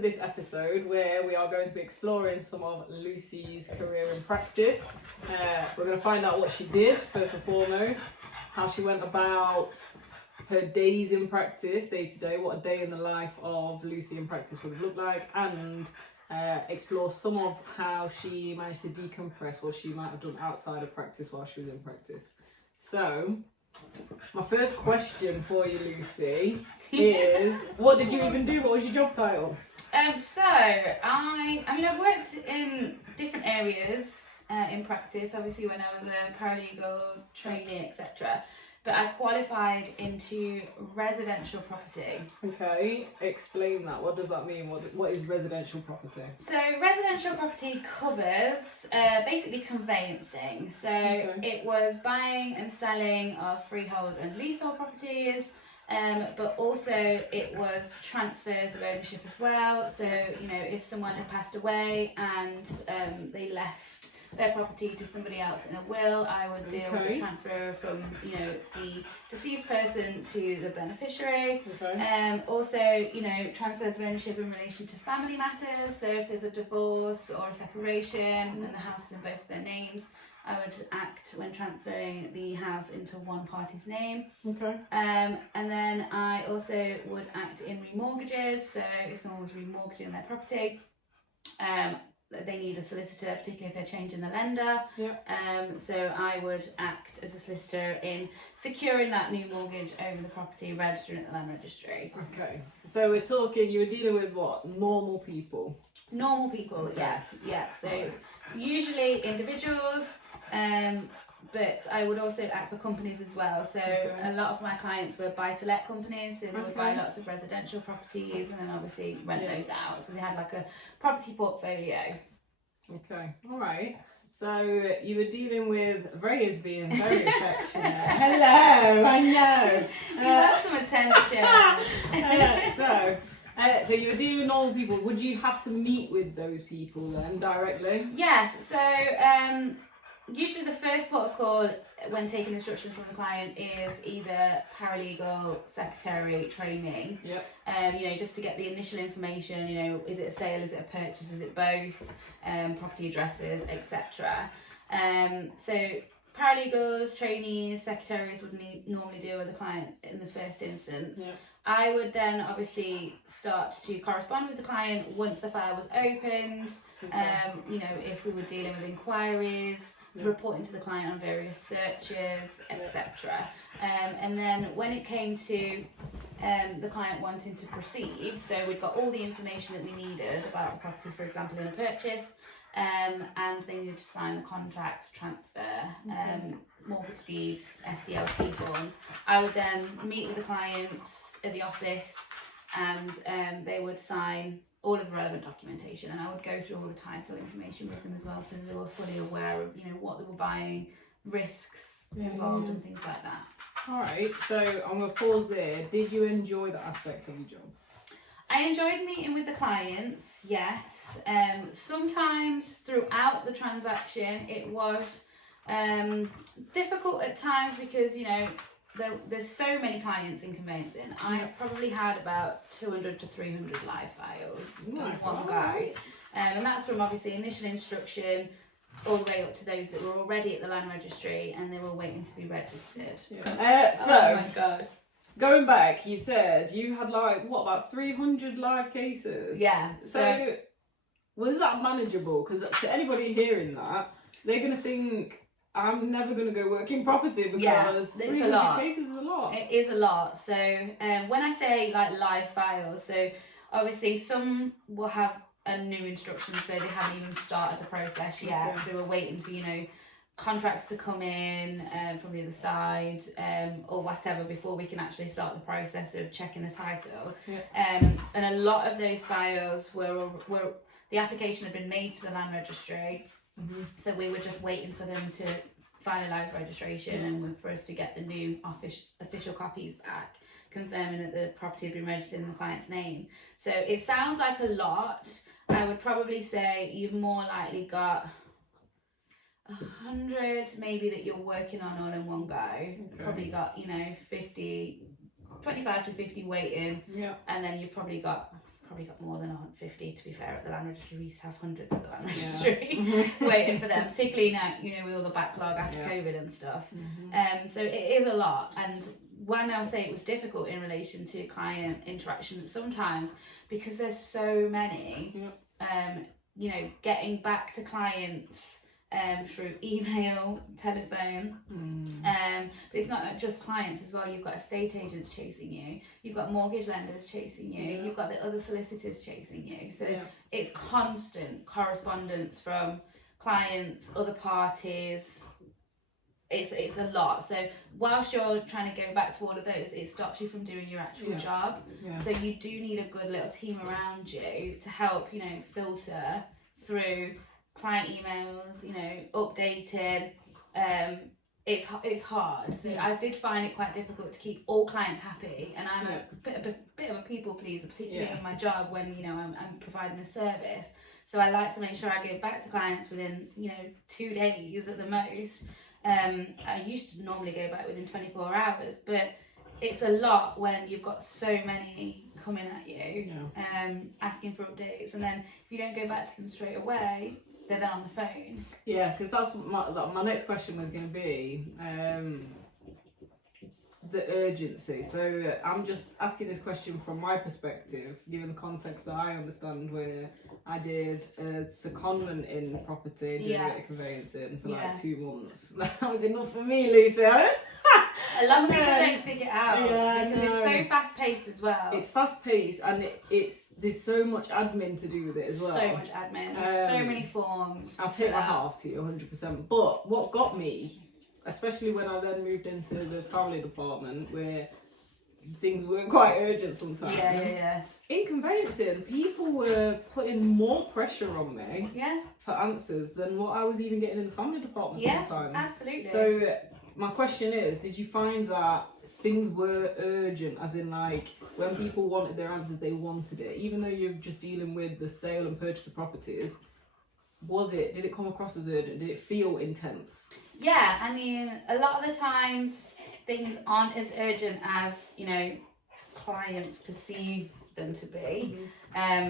to this episode where we are going to be exploring some of Lucy's career in practice. We're going to find out what she did, first and foremost, how she went about her days in practice, day to day, what a day in the life of Lucy in practice would look like, and explore some of how she managed to decompress what she might have done outside of practice while she was in practice. So, my first question for you, Lucy, is what did you even do? What was your job title? So I've worked in different areas in practice. Obviously, when I was a paralegal, trainee, etc. But I qualified into residential property. Okay, explain that. What does that mean? What is residential property? So residential property covers basically conveyancing. So it was buying and selling of freehold and leasehold properties, but also it was transfers of ownership as well. So, you know, if someone had passed away and they left their property to somebody else in a will, I would deal with the transfer from, you know, the deceased person to the beneficiary. Also, you know, transfers of ownership in relation to family matters. So if there's a divorce or a separation and the house is in both of their names, I would act when transferring the house into one party's name. And then I also would act in remortgages. So if someone was remortgaging their property, they need a solicitor, particularly if they're changing the lender. So I would act as a solicitor in securing that new mortgage over the property, registering at the land registry. Okay, so we're talking, you were dealing with what? Normal people? Normal people, yeah. So usually individuals, but I would also act for companies as well. So a lot of my clients were buy-to-let companies, so they would buy lots of residential properties and then obviously rent those out. So they had like a property portfolio. Okay, all right. So you were dealing with Rhea's being very affectionate. Hello, I know. You want some attention. So you were dealing with normal people. Would you have to meet with those people then directly? Yes. So usually the first port of call when taking instructions from the client is either paralegal, secretary, trainee. You know, just to get the initial information, you know, is it a sale, is it a purchase, is it both, property addresses, etc. So paralegals, trainees, secretaries would normally deal with the client in the first instance. I would then obviously start to correspond with the client once the file was opened, you know, if we were dealing with inquiries, reporting to the client on various searches, etc. And then when it came to the client wanting to proceed, so we'd got all the information that we needed about the property, for example, in a purchase, and they needed to sign the contracts, transfer, mortgage deeds, SDLT forms. I would then meet with the client at the office and they would sign all of the relevant documentation, and I would go through all the title information with them as well, so they were fully aware of, you know, what they were buying, risks involved and things like that. All right, so I'm going to pause there. Did you enjoy that aspect of your job? I enjoyed meeting with the clients, yes. Sometimes throughout the transaction it was difficult at times because, you know, there's so many clients in conveyancing. I probably had about 200 to 300 live files in one go. And that's from obviously initial instruction all the way up to those that were already at the land registry and they were waiting to be registered. Oh my God. Going back, you said you had like, what, about 300 live cases? Yeah. So was that manageable? Because to anybody hearing that, they're going to think, I'm never going to go work in property because 300 cases is a lot. It is a lot. So when I say like live files, so obviously some will have a new instruction, so they haven't even started the process yet. So we're waiting for, you know, contracts to come in from the other side or whatever before we can actually start the process of checking the title. And a lot of those files were the application had been made to the land registry. So we were just waiting for them to finalise registration and for us to get the new official copies back, confirming that the property had been registered in the client's name. So it sounds like a lot. I would probably say you've more likely got 100 maybe that you're working on all in one go. Probably got, you know, 25 to 50 waiting. And then you've probably got probably got more than 50, to be fair, at the land registry. We used to have hundreds at the land registry waiting for them, particularly now, you know, with all the backlog after COVID and stuff. So it is a lot. And when I say it was difficult in relation to client interactions, sometimes because there's so many, you know, getting back to clients through email, telephone, but it's not just clients as well. You've got estate agents chasing you, you've got mortgage lenders chasing you, you've got the other solicitors chasing you. So it's constant correspondence from clients, other parties. It's a lot. So whilst you're trying to go back to all of those, it stops you from doing your actual job. So you do need a good little team around you to help, you know, filter through client emails, you know, updating. It's hard. So I did find it quite difficult to keep all clients happy, and I'm a bit of a people pleaser, particularly in my job when, you know, I'm providing a service. So I like to make sure I go back to clients within, you know, 2 days at the most. I used to normally go back within 24 hours, but it's a lot when you've got so many coming at you, asking for updates, and then if you don't go back to them straight away, they're then on the phone. Yeah, because that's my next question was going to be, the urgency. So I'm just asking this question from my perspective, given the context that I understand, where I did a secondment in property, did a bit of conveyancing for like 2 months. That was enough for me, Lucy. A lot of people don't stick it out because it's so fast paced as well. It's fast paced, and there's so much admin to do with it as well. So much admin, so many forms. I'll take my hat off to you 100%. But what got me, especially when I then moved into the family department, where things weren't quite urgent sometimes. In conveyancing, people were putting more pressure on me for answers than what I was even getting in the family department sometimes. Absolutely. So my question is, did you find that things were urgent, as in like when people wanted their answers, they wanted it, even though you're just dealing with the sale and purchase of properties? Did it come across as urgent? Did it feel intense? Yeah, I mean, a lot of the times things aren't as urgent as, you know, clients perceive them to be.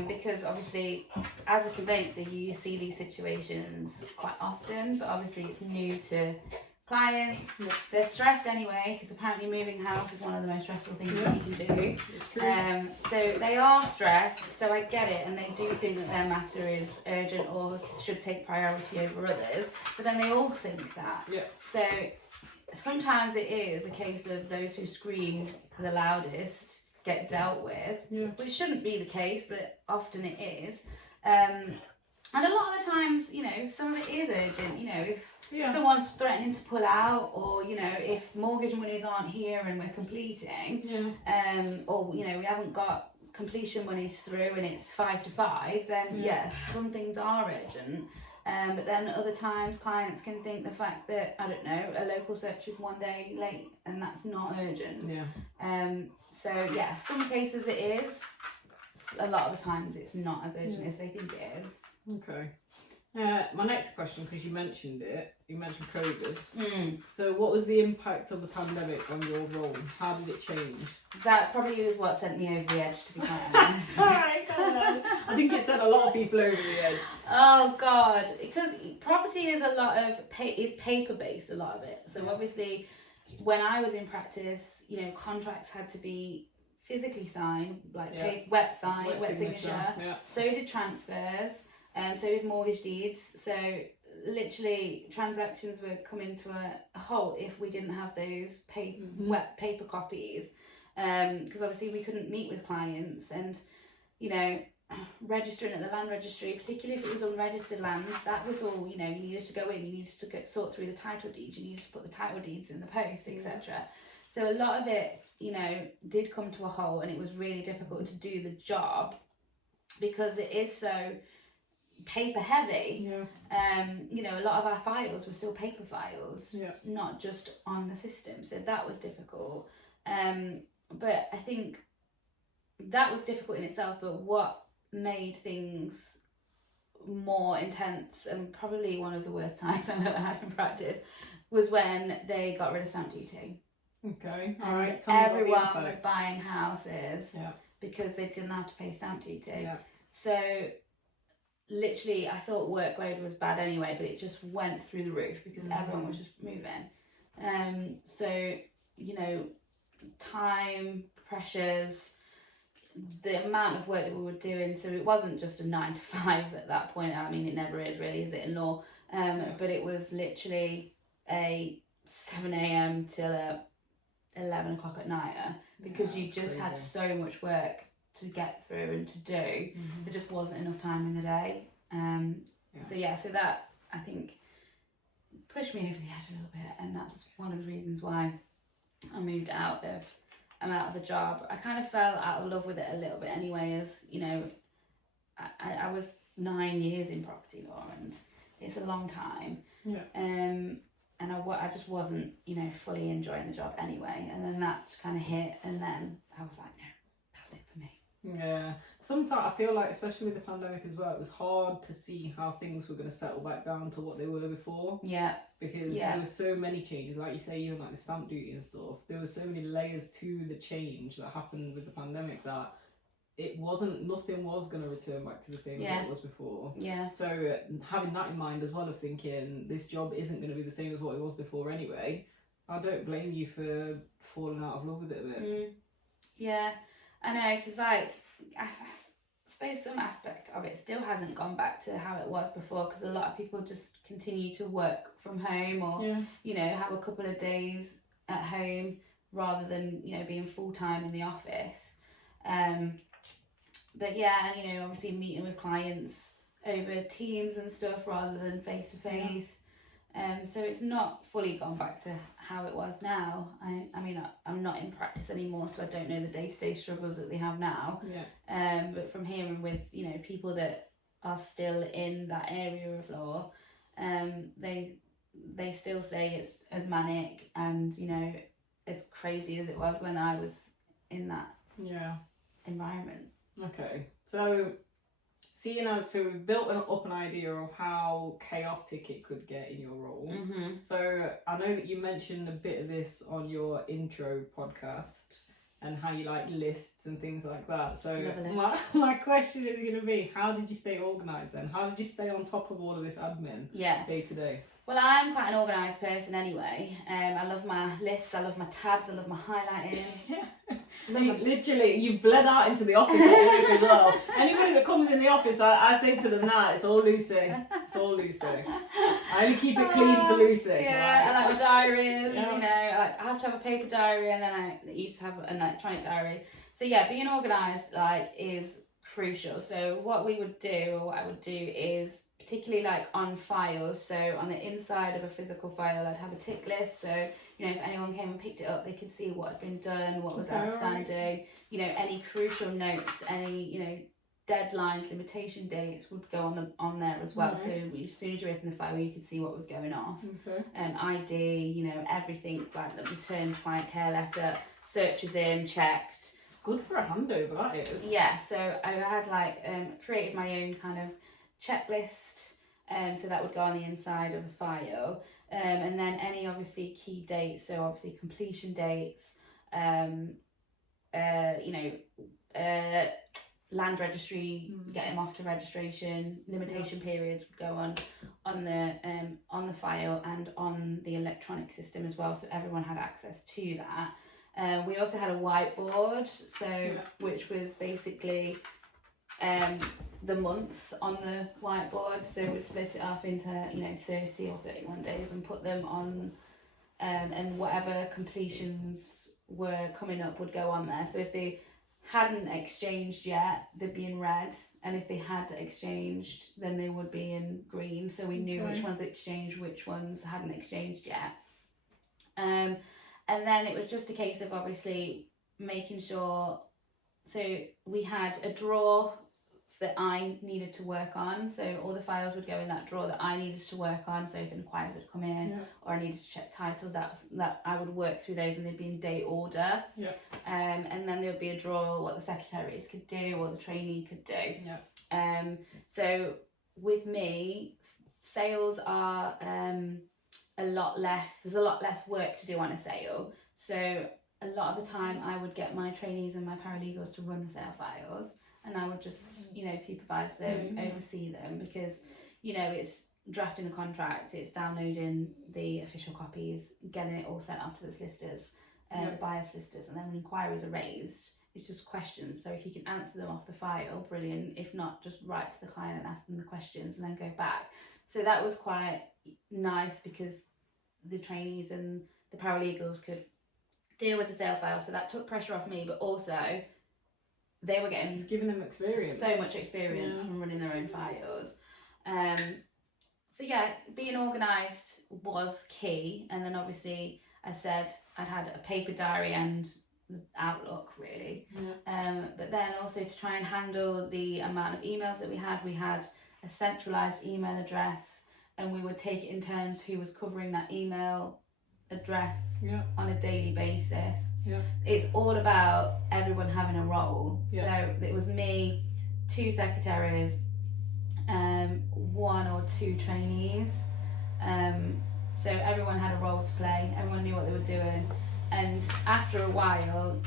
Because obviously as a conveyancer you see these situations quite often, but obviously it's new to clients. They're stressed anyway, because apparently moving house is one of the most stressful things that you can do. It's true. So they are stressed, so I get it, and they do think that their matter is urgent or should take priority over others, but then they all think that. So sometimes it is a case of those who scream the loudest get dealt with, which shouldn't be the case, but often it is. And a lot of the times, you know, some of it is urgent. You know, if someone's threatening to pull out, or, you know, if mortgage monies aren't here and we're completing, or, you know, we haven't got completion monies through and it's 5 to 5, then yes, some things are urgent. But then other times clients can think the fact that, I don't know, a local search is 1 day late and that's not urgent. So yeah, some cases it is. A lot of the times it's not as urgent as they think it is. Okay. My next question, because you mentioned COVID. So what was the impact of the pandemic on your role? How did it change? That probably was what sent me over the edge, to be quite honest. I think it sent a lot of people over the edge. Oh God, because property is a lot of is paper based, a lot of it. So obviously, when I was in practice, you know, contracts had to be physically signed, like wet signature. So did transfers. So did mortgage deeds. So literally transactions were coming to a halt if we didn't have those wet paper copies, because obviously we couldn't meet with clients, and, you know, registering at the land registry, particularly if it was unregistered land, that was all, you know, you needed to go in, you needed to sort through the title deeds, you needed to put the title deeds in the post, etc. So a lot of it, you know, did come to a halt, and it was really difficult to do the job because it is so paper heavy. You know, a lot of our files were still paper files, not just on the system, so that was difficult. But I think that was difficult in itself, but what made things more intense, and probably one of the worst times I've ever had in practice, was when they got rid of stamp duty. Okay, all right. Everyone was buying houses because they didn't have to pay stamp duty. Yeah. So literally, I thought workload was bad anyway, but it just went through the roof because everyone was just moving. So, you know, time, pressures, the amount of work that we were doing, so it wasn't just a 9 to 5 at that point. I mean, it never is really, is it, in law? But it was literally a 7 a.m. till 11 o'clock at night, because you just had so much work to get through and to do. There just wasn't enough time in the day. So that, I think, pushed me over the edge a little bit, and that's one of the reasons why I moved out of the job. I kind of fell out of love with it a little bit anyway, as you know, I was 9 years in property law, and it's a long time. And I just wasn't, you know, fully enjoying the job anyway. And then that kind of hit, and then I was like, no, that's it for me. Yeah. Sometimes I feel like, especially with the pandemic as well, it was hard to see how things were going to settle back down to what they were before. Yeah. Because there were so many changes, like you say, even like the stamp duty and stuff. There were so many layers to the change that happened with the pandemic that nothing was going to return back to the same as what it was before. Yeah. So having that in mind as well, of thinking this job isn't going to be the same as what it was before anyway, I don't blame you for falling out of love with it a bit. Yeah, I know, because like I suppose some aspect of it still hasn't gone back to how it was before, because a lot of people just continue to work from home, or you know, have a couple of days at home rather than, you know, being full-time in the office. But yeah, and you know, obviously meeting with clients over Teams and stuff rather than face to face. So it's not fully gone back to how it was now. I mean, I'm not in practice anymore, so I don't know the day-to-day struggles that they have now. But from hearing with, you know, people that are still in that area of law, they still say it's as manic and, you know, as crazy as it was when I was in that environment. Okay, so seeing as we've built up an idea of how chaotic it could get in your role. So I know that you mentioned a bit of this on your intro podcast and how you like lists and things like that. So my question is going to be, how did you stay organised then? How did you stay on top of all of this admin day to day? Well, I'm quite an organised person anyway. I love my lists, I love my tabs, I love my highlighting. Literally, you've bled out into the office at work as well. Anybody that comes in the office, I say to them now, it's all Lucy. It's all Lucy. I only keep it clean for Lucy. Yeah, I like my diaries, you know, I have to have a paper diary, and then I used to have an electronic diary. So yeah, being organised like is crucial. So what we would do, or what I would do, is particularly like on files, so on the inside of a physical file I'd have a tick list, so you know, if anyone came and picked it up, they could see what had been done, what was outstanding, you know, any crucial notes, any, you know, deadlines, limitation dates would go on there as well. So as soon as you open the file, you could see what was going off. ID, you know, everything, like the returned client care letter, searches in, checked. It's good for a handover, that is. Yeah, so I had like created my own kind of checklist, so that would go on the inside of a file, and then any obviously key dates, so obviously completion dates, you know, land registry, get them off to registration, limitation periods would go on the file and on the electronic system as well, so everyone had access to that. We also had a whiteboard, so which was basically the month on the whiteboard, so we'd split it up into, you know, 30 or 31 days and put them on, and whatever completions were coming up would go on there. So if they hadn't exchanged yet, they'd be in red, and if they had exchanged, then they would be in green, so we knew which ones exchanged, which ones hadn't exchanged yet. And then it was just a case of obviously making sure, so we had a drawer that I needed to work on, so all the files would go in that drawer that I needed to work on, so if inquiries had come in or I needed to check title, that I would work through those, and they'd be in date order. And then there would be a drawer what the secretaries could do or the trainee could do. So with me, sales are a lot less, there's a lot less work to do on a sale, so a lot of the time I would get my trainees and my paralegals to run the sale files, and I would just, you know, supervise them, oversee them, because, you know, it's drafting the contract, it's downloading the official copies, getting it all sent off to the solicitors, the buyer solicitors, and then when inquiries are raised, it's just questions. So if you can answer them off the file, brilliant. If not, just write to the client and ask them the questions and then go back. So that was quite nice because the trainees and the paralegals could deal with the sale file, so that took pressure off me, but also they were getting, it's giving them experience, so much experience from running their own files. So yeah, being organised was key, and then obviously I said I had a paper diary and Outlook really, but then also to try and handle the amount of emails that we had a centralised email address, and we would take it in turns who was covering that email address on a daily basis. It's all about everyone having a role. So it was me, 2 secretaries, 1 or 2 trainees, so everyone had a role to play, everyone knew what they were doing, and after a while,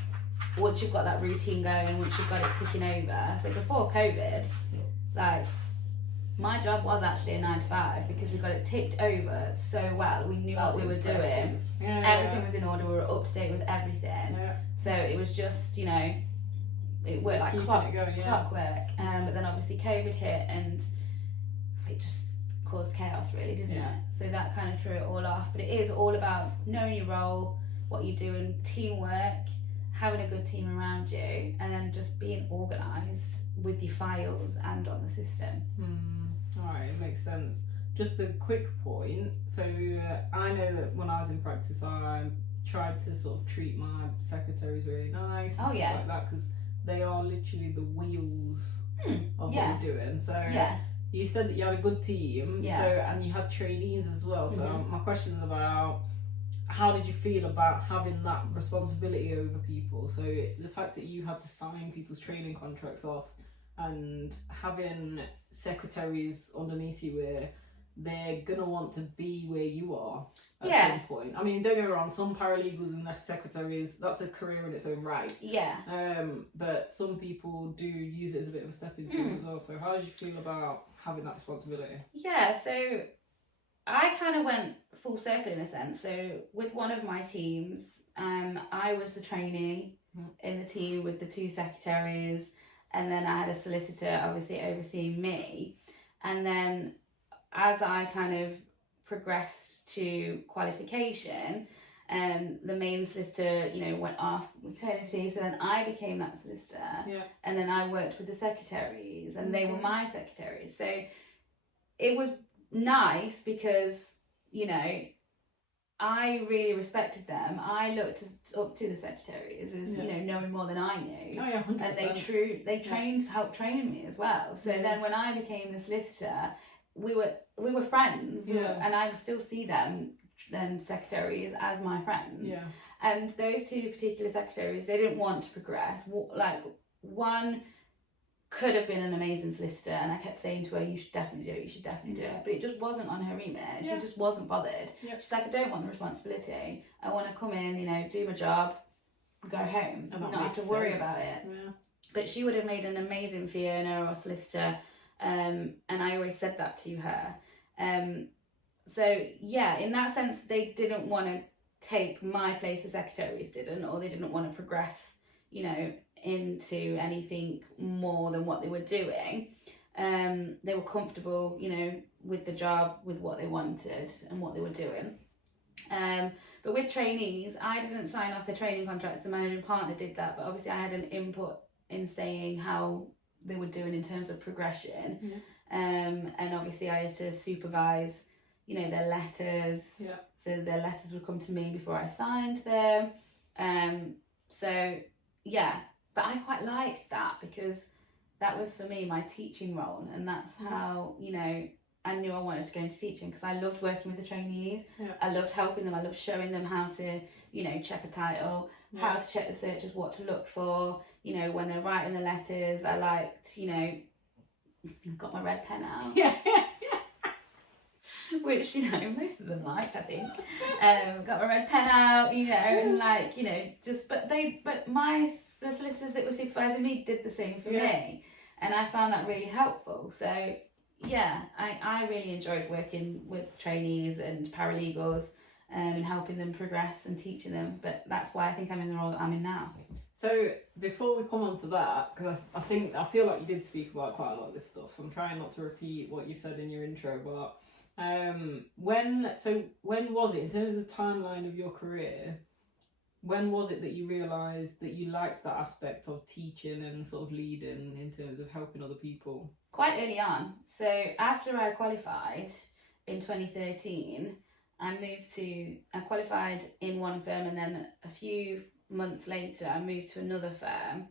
once you've got that routine going, once you've got it ticking over, so before COVID, like, my job was actually a 9 to 5 because we got it ticked over so well. We knew what we were doing. Everything was in order. We were up to date with everything. So it was just, you know, it worked like clockwork. But then obviously COVID hit and it just caused chaos, really, didn't it? So that kind of threw it all off. But it is all about knowing your role, what you're doing, teamwork, having a good team around you, and then just being organised with your files and on the system. Alright, it makes sense. Just a quick point. So I know that when I was in practice, I tried to sort of treat my secretaries really nice and stuff like that, because they are literally the wheels of what you're doing. So you said that you had a good team, so, and you had trainees as well. So my question is about, how did you feel about having that responsibility over people? So the fact that you had to sign people's training contracts off, and having secretaries underneath you where they're gonna want to be where you are at some point. I mean, don't get me wrong, some paralegals and their secretaries, that's a career in its own right. But some people do use it as a bit of a stepping stone as well. So how did you feel about having that responsibility? So I kind of went full circle in a sense. So with one of my teams, I was the trainee in the team with the 2 secretaries, and then I had a solicitor obviously overseeing me. And then as I kind of progressed to qualification, the main solicitor, you know, went off maternity, so then I became that solicitor. And then I worked with the secretaries, and they were my secretaries. So it was nice because, you know, I really respected them. I looked up to the secretaries as, you know, knowing more than I knew. 100%. And they helped train me as well. So then when I became the solicitor, we were friends, and I would still see them secretaries as my friends. And those 2 particular secretaries, they didn't want to progress. Like, one could have been an amazing solicitor, and I kept saying to her, you should definitely do it, you should definitely do it, but it just wasn't on her remit. She just wasn't bothered. She's like, I don't want the responsibility, I want to come in, you know, do my job, go home, and not have to worry about it. But she would have made an amazing Fiona or solicitor, and I always said that to her. So yeah, in that sense, they didn't want to take my place, the secretaries didn't, or they didn't want to progress, you know, into anything more than what they were doing. They were comfortable, you know, with the job, with what they wanted and what they were doing. But with trainees, I didn't sign off the training contracts, the managing partner did that, but obviously I had an input in saying how they were doing in terms of progression. And obviously I had to supervise, you know, their letters. So their letters would come to me before I signed them. So yeah, but I quite liked that because that was for me my teaching role, and that's how, you know, I knew I wanted to go into teaching, because I loved working with the trainees. I loved helping them, I loved showing them how to, you know, check a title, how to check the searches, what to look for, you know, when they're writing the letters. I liked, you know, got my red pen out. which, you know, most of them liked, I think. Got my red pen out, you know, and like, you know, just, but the solicitors that were supervising me did the same for me. And I found that really helpful. So yeah, I really enjoyed working with trainees and paralegals and helping them progress and teaching them. But that's why I think I'm in the role that I'm in now. So before we come on to that, because I feel like you did speak about quite a lot of this stuff, so I'm trying not to repeat what you said in your intro, but when was it, in terms of the timeline of your career, when was it that you realised that you liked that aspect of teaching and sort of leading in terms of helping other people? Quite early on. So after I qualified in 2013, I qualified in one firm, and then a few months later I moved to another firm.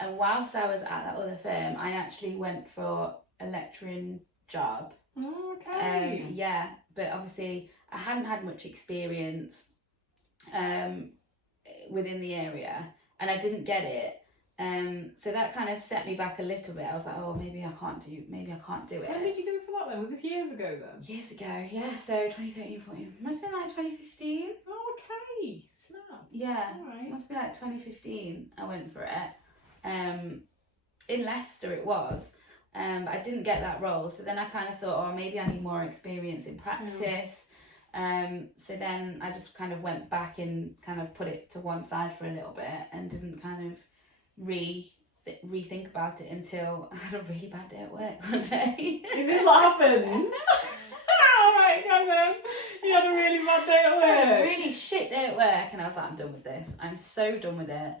And whilst I was at that other firm, I actually went for a lecturing job. Okay. Yeah, but obviously I hadn't had much experience within the area, and I didn't get it. So that kind of set me back a little bit. I was like, oh, maybe I can't do it. When did you go for that then? Was this years ago then? Years ago, yeah. So 2013, 14. Must have been like 2015. Oh, okay. Snap. Yeah. All right. Must be like 2015 I went for it. In Leicester it was. But I didn't get that role. So then I kind of thought, oh, maybe I need more experience in practice. So then I just kind of went back and kind of put it to one side for a little bit and didn't kind of rethink about it until I had a really bad day at work one day. Is this what happened? Alright, Kevin. You had a really bad day at work. A really shit day at work, and I was like, I'm done with this. I'm so done with it.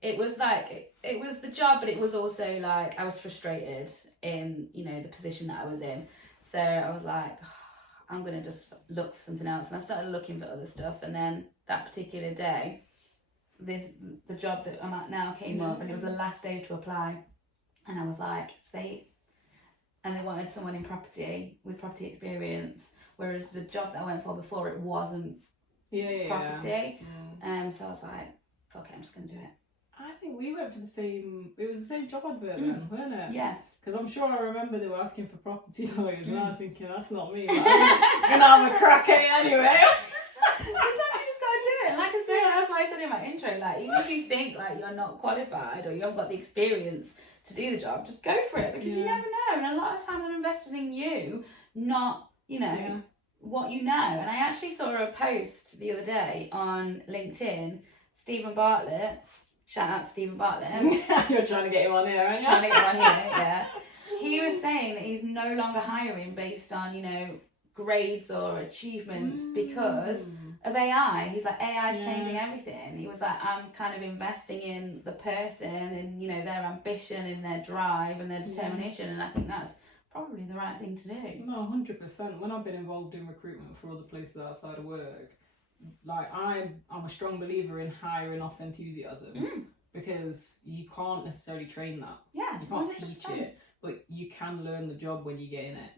It was like, it was the job, but it was also like I was frustrated in, you know, the position that I was in. So I was like, oh, I'm gonna just look for something else, and I started looking for other stuff. And then that particular day, the job that I'm at now came up, and it was the last day to apply, and I was like, it's fate. And they wanted someone in property with property experience, whereas the job that I went for before, it wasn't property. So I was like, fuck it, I'm just gonna do it. I think we went for it was the same job advert then, weren't it? Yeah. Because I'm sure I remember they were asking for property lawyers, and I was thinking, that's not me. Like, I'm gonna have a crack at it anyway. Sometimes you just gotta do it. Like I said, that's why I said in my intro, like, even if you think like you're not qualified or you haven't got the experience to do the job, just go for it, because you never know. And a lot of time I'm invested in you, not, you know, what you know. And I actually saw a post the other day on LinkedIn, Stephen Bartlett, shout out to Stephen Bartlett. You're trying to get him on here, aren't you? Trying to get him on here, yeah. He was saying that he's no longer hiring based on, you know, grades or achievements because of AI. He's like, AI's changing everything. He was like, I'm kind of investing in the person and, you know, their ambition and their drive and their determination, and I think that's probably the right thing to do. No, 100%. When I've been involved in recruitment for other places outside of work, like I'm a strong believer in hiring off enthusiasm, because you can't necessarily train that. Yeah, you can't 100%. teach it, but you can learn the job when you get in it.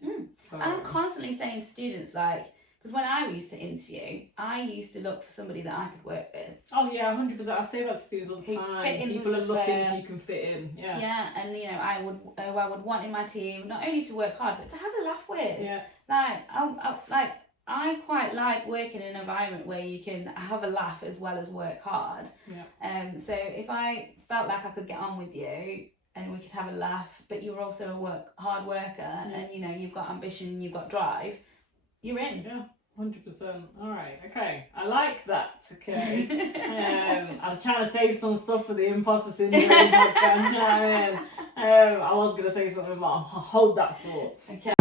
So, and I'm constantly saying to students, like, because when I used to interview, I used to look for somebody that I could work with. Oh yeah, 100%. I say that to students all the time. People are looking if you can fit in. Yeah. Yeah, and you know, I would want in my team not only to work hard, but to have a laugh with. Yeah. Like, I quite like working in an environment where you can have a laugh as well as work hard. Yeah. So if I felt like I could get on with you and we could have a laugh, but you're also a hard worker, and you know, you've got ambition, you've got drive, you're in. Yeah, 100%. All right, okay. I like that. Okay. I was trying to save some stuff for the imposter syndrome podcast. You know what I mean? I was gonna say something, but I'll hold that thought. Okay.